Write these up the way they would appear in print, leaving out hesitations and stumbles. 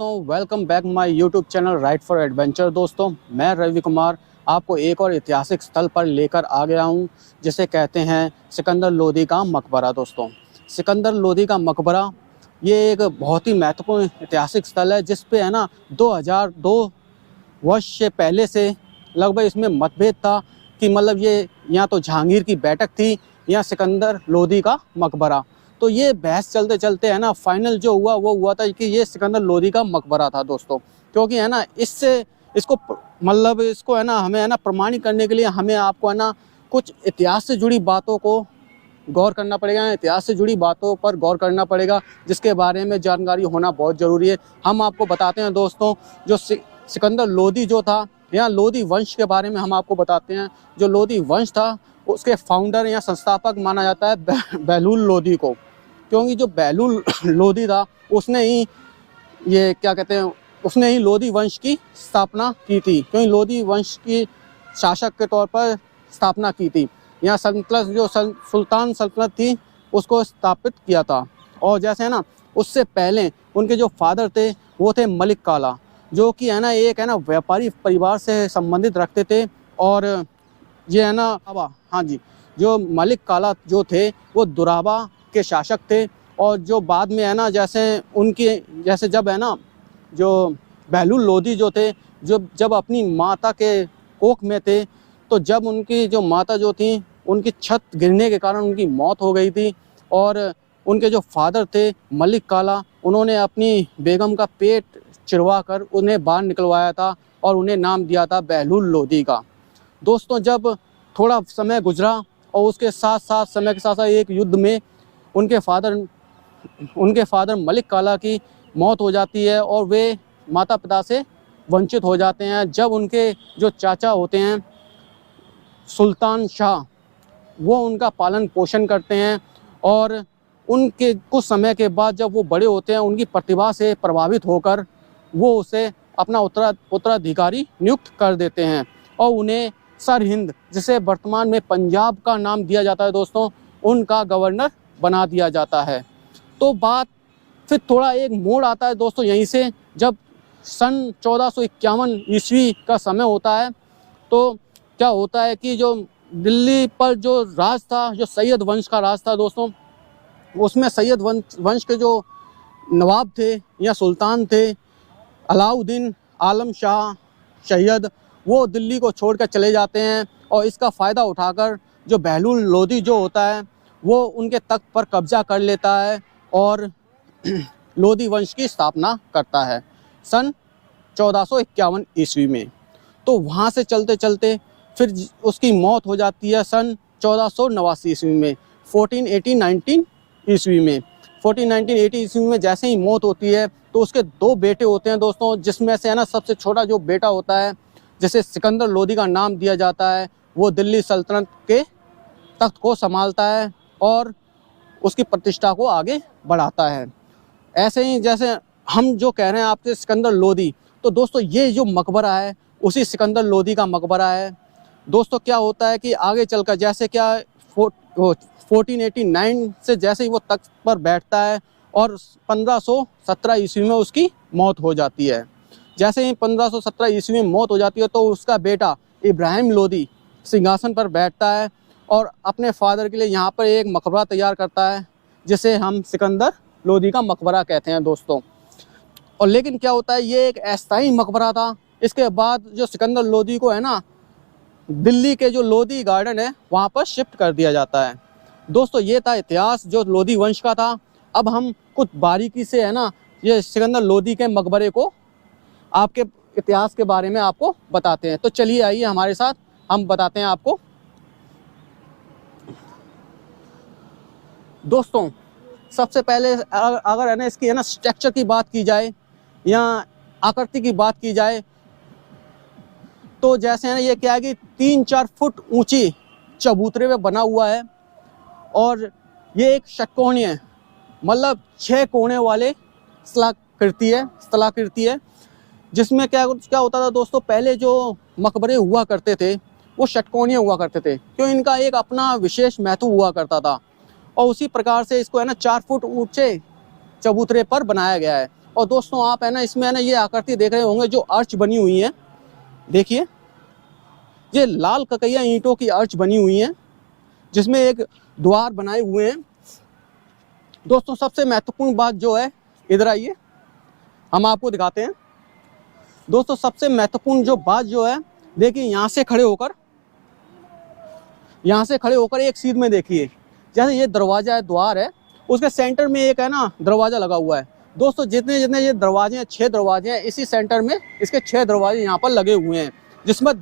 दोस्तों, welcome back my YouTube channel right for adventure. दोस्तों, मैं रवि कुमार आपको एक और ऐतिहासिक स्थल पर लेकर आ गया हूं, जिसे कहते हैं सिकंदर लोदी का मकबरा। दोस्तों, सिकंदर लोदी का मकबरा ये एक बहुत ही महत्वपूर्ण ऐतिहासिक स्थल है, जिस पे है ना 2002 वर्ष से पहले से लगभग इसमें मतभेद था कि मतलब ये या तो जहांगीर की बैठक थी या सिकंदर लोदी का मकबरा। तो ये बहस चलते चलते है ना फाइनल जो हुआ वो हुआ था कि ये सिकंदर लोदी का मकबरा था दोस्तों। क्योंकि है ना इससे इसको मतलब इसको है ना हमें है ना प्रमाणित करने के लिए हमें आपको है ना कुछ इतिहास से जुड़ी बातों को गौर करना पड़ेगा, इतिहास से जुड़ी बातों पर गौर करना पड़ेगा, जिसके बारे में जानकारी होना बहुत ज़रूरी है। हम आपको बताते हैं दोस्तों, जो सिकंदर लोदी जो था या लोदी वंश के बारे में हम आपको बताते हैं। जो लोदी वंश था उसके फाउंडर या संस्थापक माना जाता है बहलूल लोदी को। क्योंकि जो बहलूल लोदी था उसने ही ये क्या कहते हैं उसने ही लोदी वंश की स्थापना की थी। क्योंकि लोदी वंश की शासक के तौर पर स्थापना की थी। यहाँ सल्तनत जो सुल्तान सल्तनत थी उसको स्थापित किया था। और जैसे है ना उससे पहले उनके जो फादर थे वो थे मलिक काला, जो कि है ना एक है ना व्यापारी परिवार से संबंधित रखते थे। और ये है ना हाँ जी, जो मलिक काला जो थे वो दुराबा के शासक थे। और जो बाद में है ना जैसे जब है ना जो बहलूल लोदी जो थे जब अपनी माता के कोख में थे, तो जब उनकी जो माता जो थी उनकी छत गिरने के कारण उनकी मौत हो गई थी। और उनके जो फादर थे मलिक काला, उन्होंने अपनी बेगम का पेट चिरवा कर उन्हें बाहर निकलवाया था और उन्हें नाम दिया था बहलूल लोदी का। दोस्तों, जब थोड़ा समय गुजरा और उसके साथ साथ समय के साथ साथ एक युद्ध में उनके फादर मलिक काला की मौत हो जाती है और वे माता पिता से वंचित हो जाते हैं। जब उनके जो चाचा होते हैं सुल्तान शाह, वो उनका पालन पोषण करते हैं। और उनके कुछ समय के बाद जब वो बड़े होते हैं, उनकी प्रतिभा से प्रभावित होकर वो उसे अपना उत्तराधिकारी नियुक्त कर देते हैं और उन्हें सर हिंद, जिसे वर्तमान में पंजाब का नाम दिया जाता है दोस्तों, उनका गवर्नर बना दिया जाता है। तो बात फिर थोड़ा एक मोड़ आता है दोस्तों यहीं से, जब सन 1451 ईस्वी का समय होता है। तो क्या होता है कि जो दिल्ली पर जो राज था, जो सैयद वंश का राज था दोस्तों, उसमें सैयद वंश के जो नवाब थे या सुल्तान थे अलाउद्दीन आलम शाह सैयद, वो दिल्ली को छोड़कर चले जाते हैं। और इसका फ़ायदा उठाकर जो बहलूल लोदी जो होता है वो उनके तख्त पर कब्जा कर लेता है और लोदी वंश की स्थापना करता है सन 1451 ईस्वी में। तो वहाँ से चलते चलते फिर उसकी मौत हो जाती है सन 1489 ईस्वी में, 1480 ईस्वी में। 1480 ईस्वी में जैसे ही मौत होती है तो उसके दो बेटे होते हैं दोस्तों, जिसमें से है ना सबसे छोटा जो बेटा होता है, जिसे सिकंदर लोदी का नाम दिया जाता है, वो दिल्ली सल्तनत के तख्त को संभालता है और उसकी प्रतिष्ठा को आगे बढ़ाता है। ऐसे ही जैसे हम जो कह रहे हैं आपसे सिकंदर लोदी, तो दोस्तों ये जो मकबरा है उसी सिकंदर लोदी का मकबरा है। दोस्तों, क्या होता है कि आगे चलकर जैसे क्या 1489 से जैसे ही वो तख्त पर बैठता है और 1517 ईस्वी में उसकी मौत हो जाती है। जैसे ही 1517 ईस्वी में मौत हो जाती है तो उसका बेटा इब्राहिम लोदी सिंहासन पर बैठता है और अपने फादर के लिए यहाँ पर एक मकबरा तैयार करता है, जिसे हम सिकंदर लोदी का मकबरा कहते हैं दोस्तों। और लेकिन क्या होता है, ये एक अस्थायी मकबरा था। इसके बाद जो सिकंदर लोदी को है ना दिल्ली के जो लोदी गार्डन है वहाँ पर शिफ्ट कर दिया जाता है। दोस्तों, ये था इतिहास जो लोदी वंश का था। अब हम कुछ बारीकी से है ना ये सिकंदर लोदी के मकबरे को आपके इतिहास के बारे में आपको बताते हैं। तो चलिए आइए हमारे साथ, हम बताते हैं आपको। दोस्तों, सबसे पहले अगर है ना इसकी है ना स्ट्रक्चर की बात की जाए या आकृति की बात की जाए, तो जैसे है ना ये क्या है कि 3-4 फुट ऊंची चबूतरे में बना हुआ है और ये एक षटकोणीय मतलब 6 कोने वाले स्थलाकृति है, जिसमें क्या होता था दोस्तों, पहले जो मकबरे हुआ करते थे वो षटकोणीय हुआ करते थे, क्यों इनका एक अपना विशेष महत्व हुआ करता था। और उसी प्रकार से इसको है ना 4 फुट ऊंचे चबूतरे पर बनाया गया है। और दोस्तों आप है ना इसमें है ना ये आकृति देख रहे होंगे जो अर्च बनी हुई है, देखिए ये लाल ककैया ईंटों की अर्च बनी हुई है जिसमें एक द्वार बनाए हुए हैं। दोस्तों सबसे महत्वपूर्ण बात जो है, इधर आइए हम आपको दिखाते हैं। दोस्तों सबसे महत्वपूर्ण जो बात जो है, देखिए यहाँ से खड़े होकर एक सीध में देखिए, जैसे ये दरवाजा है, द्वार है, उसके सेंटर में एक है ना दरवाजा लगा हुआ है। दोस्तों जितने जितने ये दरवाजे हैं, 6 दरवाजे हैं, इसी सेंटर में इसके 6 दरवाजे यहाँ पर लगे हुए हैं, जिसके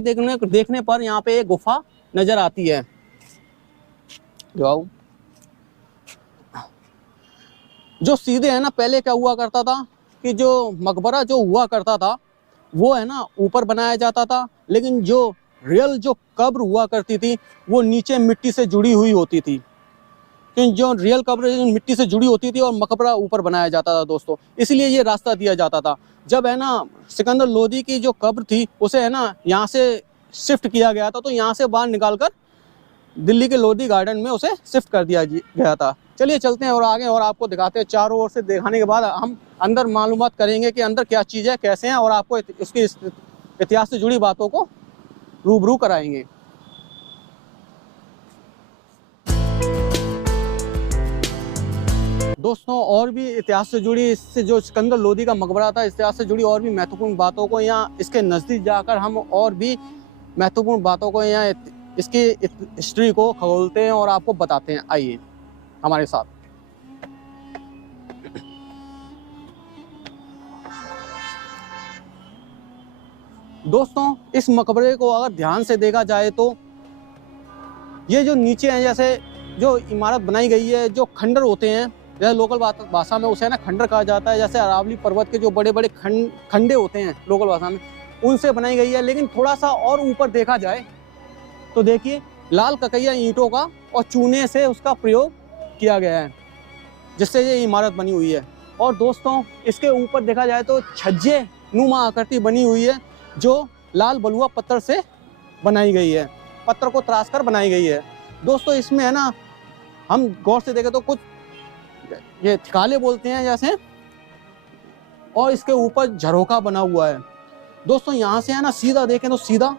देखने पर यहाँ पे एक गुफा नजर आती है। जो सीधे है ना, पहले क्या हुआ करता था कि जो मकबरा जो हुआ करता था वो है ना ऊपर बनाया जाता था, लेकिन जो रियल जो कब्र हुआ करती थी वो नीचे मिट्टी से जुड़ी हुई होती थी। कि जो रियल कब्र मिट्टी से जुड़ी होती थी और मकबरा ऊपर बनाया जाता था दोस्तों, इसलिए ये रास्ता दिया जाता था। जब है ना सिकंदर लोदी की जो कब्र थी उसे है ना यहाँ से शिफ्ट किया गया था, तो यहाँ से बाहर निकालकर दिल्ली के लोदी गार्डन में उसे शिफ्ट कर दिया गया था। चलिए चलते हैं और आगे और आपको दिखाते हैं। चारों ओर से दिखाने के बाद हम अंदर मालूमात करेंगे कि अंदर क्या चीज़ है, कैसे हैं, और आपको इसके इतिहास से जुड़ी बातों को रूबरू कराएंगे। दोस्तों और भी इतिहास से जुड़ी, इससे जो सिकंदर लोदी का मकबरा था, इतिहास से जुड़ी और भी महत्वपूर्ण बातों को यहाँ इसके नज़दीक जाकर हम और भी महत्वपूर्ण बातों को यहाँ इसकी हिस्ट्री को खोलते हैं और आपको बताते हैं। आइए हमारे साथ। दोस्तों इस मकबरे को अगर ध्यान से देखा जाए तो ये जो नीचे है, जैसे जो इमारत बनाई गई है, जो खंडर होते हैं, जैसे लोकल भाषा में उसे ना खंडर कहा जाता है, जैसे अरावली पर्वत के जो बड़े बड़े खंडे होते हैं लोकल भाषा में, उनसे बनाई गई है। लेकिन थोड़ा सा और ऊपर देखा जाए तो देखिए लाल ककैया ईंटों का और चूने से उसका प्रयोग किया गया है, जिससे ये इमारत बनी हुई है। और दोस्तों इसके ऊपर देखा जाए तो छज्जे नुमा आकृति बनी हुई है, जो लाल बलुआ पत्थर से बनाई गई है, पत्थर को तराश कर बनाई गई है। दोस्तों इसमें है ना हम गौर से देखें तो कुछ ये ठिकाले बोलते हैं जैसे, और इसके ऊपर झरोखा बना हुआ है। दोस्तों यहाँ से है ना सीधा देखें तो सीधा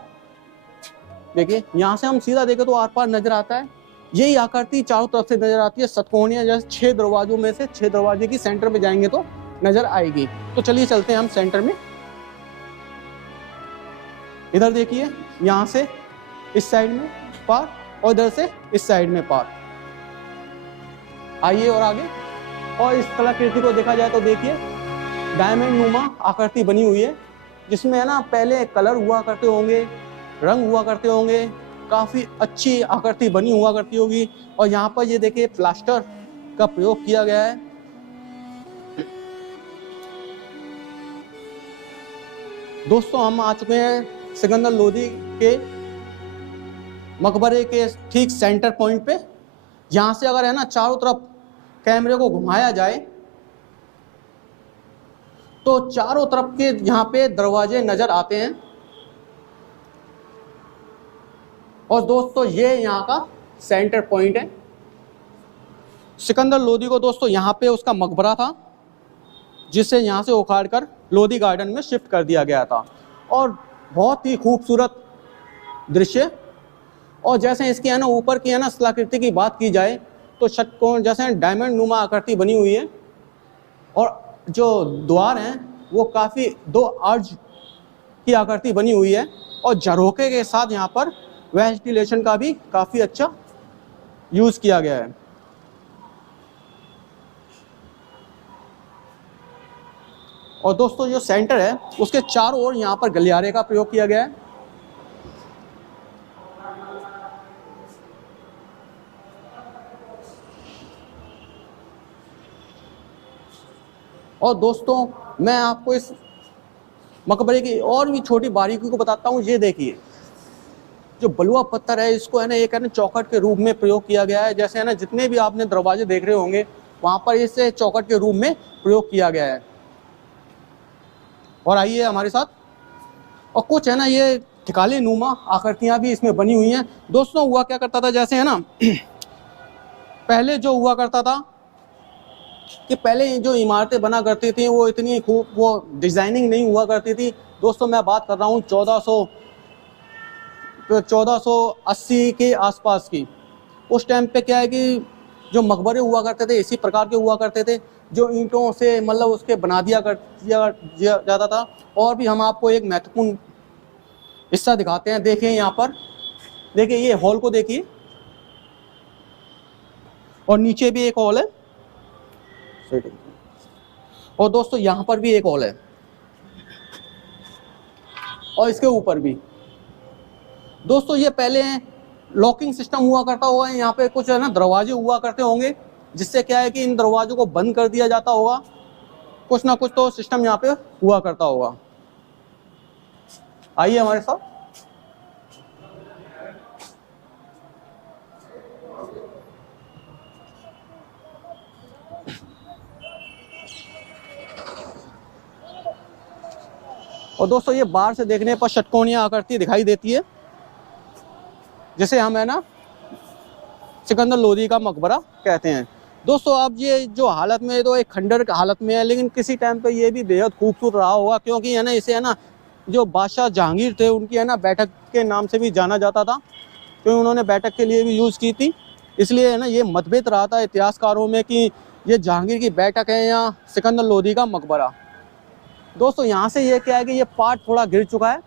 देखिए, यहाँ से हम सीधा देखें तो आर पार नजर आता है। यही आकृति चारों तरफ से नजर आती है, षटकोणीय, जैसे 6 दरवाजों में से 6 दरवाजे की सेंटर में जाएंगे तो नजर आएगी। तो चलिए चलते हैं हम सेंटर में। इधर देखिए, यहाँ से इस साइड में पार और इधर से इस साइड में पार। आइए और आगे। और इस कलाकृति को देखा जाए तो देखिए डायमंड नुमा आकृति बनी हुई है, जिसमें है ना पहले कलर हुआ करते होंगे, रंग हुआ करते होंगे, काफी अच्छी आकृति बनी हुआ करती होगी। और यहाँ पर ये देखिए प्लास्टर का प्रयोग किया गया है। दोस्तों हम आ चुके हैं सिकंदर लोदी के मकबरे के ठीक सेंटर पॉइंट पे। यहाँ से अगर है ना चारों तरफ कैमरे को घुमाया जाए तो चारों तरफ के यहाँ पे दरवाजे नजर आते हैं। और दोस्तों ये यहाँ का सेंटर पॉइंट है। सिकंदर लोदी को दोस्तों यहाँ पे उसका मकबरा था, जिसे यहाँ से उखाड़कर लोदी गार्डन में शिफ्ट कर दिया गया था। और बहुत ही खूबसूरत दृश्य। और जैसे इसकी है ना ऊपर की है ना स्थलाकृति की बात की जाए तो षटकोण जैसे डायमंड नुमा आकृति बनी हुई है, और जो द्वार हैं वो काफ़ी 2 अर्ज की आकृति बनी हुई है, और झरोखे के साथ यहाँ पर वेंटिलेशन का भी काफ़ी अच्छा यूज़ किया गया है। और दोस्तों जो सेंटर है उसके चारों ओर यहाँ पर गलियारे का प्रयोग किया गया है। और दोस्तों मैं आपको इस मकबरे की और भी छोटी बारीकी को बताता हूँ। ये देखिए जो बलुआ पत्थर है, इसको है ना एक है ना चौखट के रूप में प्रयोग किया गया है। जैसे है ना जितने भी आपने दरवाजे देख रहे होंगे वहाँ पर इसे चौखट के रूप में प्रयोग किया गया है। और आइए हमारे साथ। और कुछ है ना ये ठिकाले नुमा आकृतियाँ भी इसमें बनी हुई हैं। दोस्तों हुआ क्या करता था, जैसे है ना पहले जो हुआ करता था कि पहले ये जो इमारतें बना करती थी वो इतनी खूब वो डिजाइनिंग नहीं हुआ करती थी दोस्तों। मैं बात कर रहा हूँ 1480 के आसपास की। उस टाइम पे क्या है कि जो मकबरे हुआ करते थे इसी प्रकार के हुआ करते थे, जो ईंटों से मतलब उसके बना दिया जाता था। और भी हम आपको एक महत्वपूर्ण हिस्सा दिखाते हैं। देखिए यहाँ पर, देखिए ये हॉल को देखिए, और नीचे भी एक हॉल है, और दोस्तों यहाँ पर भी एक हॉल है, और इसके ऊपर भी। दोस्तों ये पहले लॉकिंग सिस्टम हुआ करता होगा, यहाँ पे कुछ है ना दरवाजे हुआ करते होंगे, जिससे क्या है कि इन दरवाजों को बंद कर दिया जाता होगा। कुछ ना कुछ तो सिस्टम यहाँ पे हुआ करता होगा। आइए हमारे साथ। और दोस्तों ये बाहर से देखने पर षटकोणीय आकृति दिखाई देती है, जिसे हम है ना सिकंदर लोदी का मकबरा कहते हैं। दोस्तों अब ये जो हालत में, तो एक खंडर की हालत में है, लेकिन किसी टाइम पे ये भी बेहद खूबसूरत रहा होगा, क्योंकि है ना इसे है ना जो बादशाह जहांगीर थे उनकी है ना बैठक के नाम से भी जाना जाता था, क्योंकि उन्होंने बैठक के लिए भी यूज़ की थी। इसलिए है ना ये मतभेद रहा था इतिहासकारों में कि ये जहांगीर की बैठक है या सिकंदर लोदी का मकबरा। दोस्तों यहाँ से ये क्या है कि ये पार्ट थोड़ा गिर चुका है,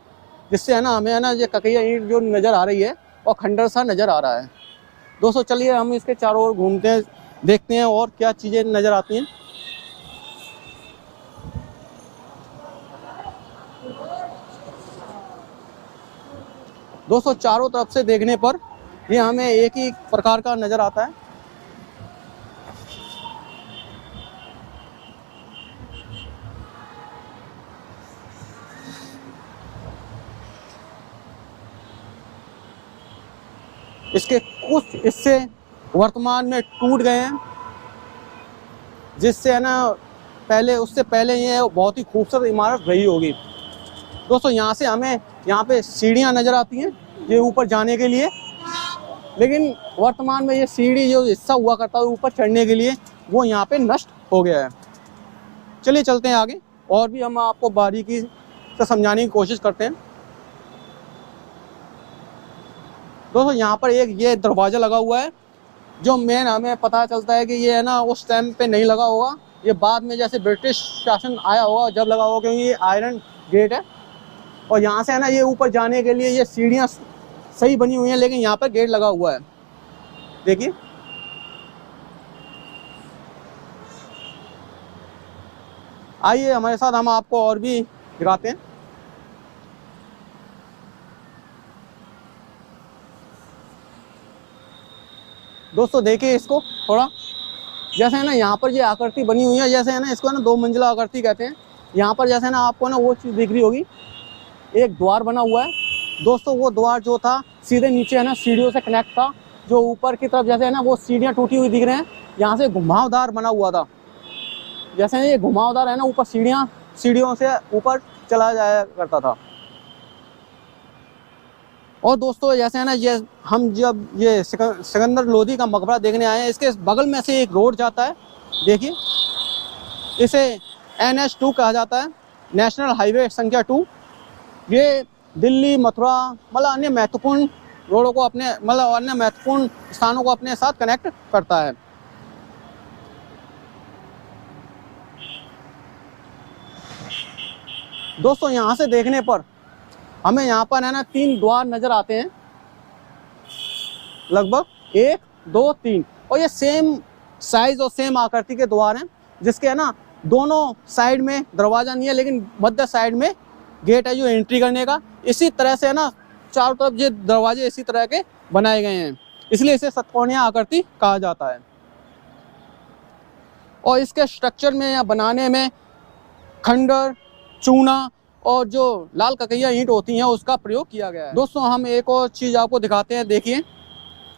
जिससे है ना हमें है ना ये ककैया ईंट जो नज़र आ रही है और खंडर सा नज़र आ रहा है। दोस्तों चलिए हम इसके चारों ओर घूमते हैं, देखते हैं और क्या चीज़ें नज़र आती हैं। दोस्तों चारों तरफ से देखने पर ये हमें एक ही प्रकार का नज़र आता है। इसके कुछ हिस्से वर्तमान में टूट गए हैं, जिससे है ना पहले, उससे पहले ये बहुत ही खूबसूरत इमारत रही होगी। दोस्तों यहाँ से हमें यहाँ पे सीढ़ियाँ नज़र आती हैं ये ऊपर जाने के लिए, लेकिन वर्तमान में ये सीढ़ी जो हिस्सा हुआ करता है ऊपर चढ़ने के लिए, वो यहाँ पे नष्ट हो गया है। चलिए चलते हैं आगे, और भी हम आपको बारीकी से समझाने की कोशिश करते हैं। दोस्तों यहाँ पर एक ये दरवाज़ा लगा हुआ है, जो मेन हमें पता चलता है कि ये है ना उस टाइम पे नहीं लगा होगा, ये बाद में जैसे ब्रिटिश शासन आया होगा जब लगा होगा, क्योंकि ये आयरन गेट है। और यहाँ से है ना ये ऊपर जाने के लिए ये सीढ़ियाँ सही बनी हुई हैं, लेकिन यहाँ पर गेट लगा हुआ है, देखिए। आइए हमारे साथ, हम आपको और भी दिखाते हैं। दोस्तों देखिए इसको थोड़ा, जैसे है ना यहाँ पर ये आकृति बनी हुई है, जैसे है ना इसको है ना 2 मंजिला आकृति कहते हैं। यहाँ पर जैसे है ना आपको ना वो चीज़ दिख रही होगी, एक द्वार बना हुआ है। दोस्तों वो द्वार जो था सीधे नीचे है ना सीढ़ियों से कनेक्ट था, जो ऊपर की तरफ जैसे है ना वो सीढ़ियाँ टूटी हुई दिख रहे हैं, यहाँ से घुमावदार बना हुआ था। जैसे ये घुमावदार है ना, ऊपर सीढ़ियों से ऊपर चला जाया करता था। और दोस्तों जैसे है ना ये हम जब ये सिकंदर लोदी का मकबरा देखने आए हैं, इसके बगल में से एक रोड जाता है, देखिए, इसे NH2 कहा जाता है, नेशनल हाईवे संख्या 2। ये दिल्ली, मथुरा मतलब अन्य महत्वपूर्ण रोडों को अपने, मतलब अन्य महत्वपूर्ण स्थानों को अपने साथ कनेक्ट करता है। दोस्तों यहाँ से देखने पर हमें यहाँ पर है ना 3 द्वार नज़र आते हैं, लगभग 1, 2, 3, और ये सेम साइज और सेम आकृति के द्वार हैं, जिसके है ना दोनों साइड में दरवाज़ा नहीं है, लेकिन मध्य साइड में गेट है जो एंट्री करने का। इसी तरह से है ना चारों तरफ ये दरवाजे इसी तरह के बनाए गए हैं, इसलिए इसे षटकोणीय आकृति कहा जाता है। और इसके स्ट्रक्चर में या बनाने में खंडर, चूना और जो लाल ककैया ईंट होती हैं उसका प्रयोग किया गया है। दोस्तों हम एक और चीज़ आपको दिखाते हैं, देखिए,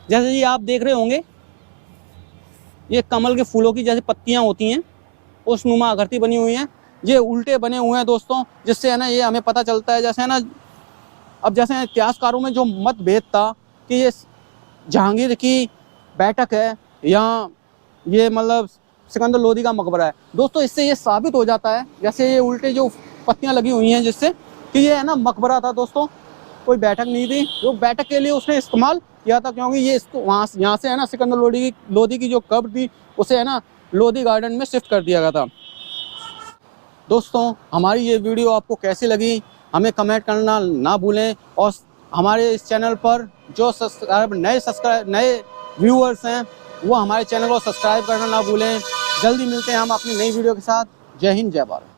जैसे ये आप देख रहे होंगे, ये कमल के फूलों की जैसे पत्तियां होती हैं, उस नुमा आकृति बनी हुई हैं, ये उल्टे बने हुए हैं दोस्तों, जिससे है ना ये हमें पता चलता है, जैसे है ना अब जैसे इतिहासकारों में जो मतभेद था कि ये जहांगीर की बैठक है या ये मतलब सिकंदर लोदी का मकबरा है। दोस्तों इससे ये साबित हो जाता है, जैसे ये उल्टे जो पत्तियां लगी हुई हैं जिससे, कि ये है ना मकबरा था दोस्तों, कोई बैठक नहीं थी। जो बैठक के लिए उसने इस्तेमाल किया था, क्योंकि ये इसको वहाँ यहाँ से है ना सिकंदर लोदी की जो कब्र थी उसे है ना लोदी गार्डन में शिफ्ट कर दिया गया था। दोस्तों हमारी ये वीडियो आपको कैसी लगी हमें कमेंट करना ना भूलें, और हमारे इस चैनल पर जो नए व्यूअर्स हैं वो हमारे चैनल को सब्सक्राइब करना ना भूलें। जल्दी मिलते हैं हम अपनी नई वीडियो के साथ। जय हिंद, जय भारत।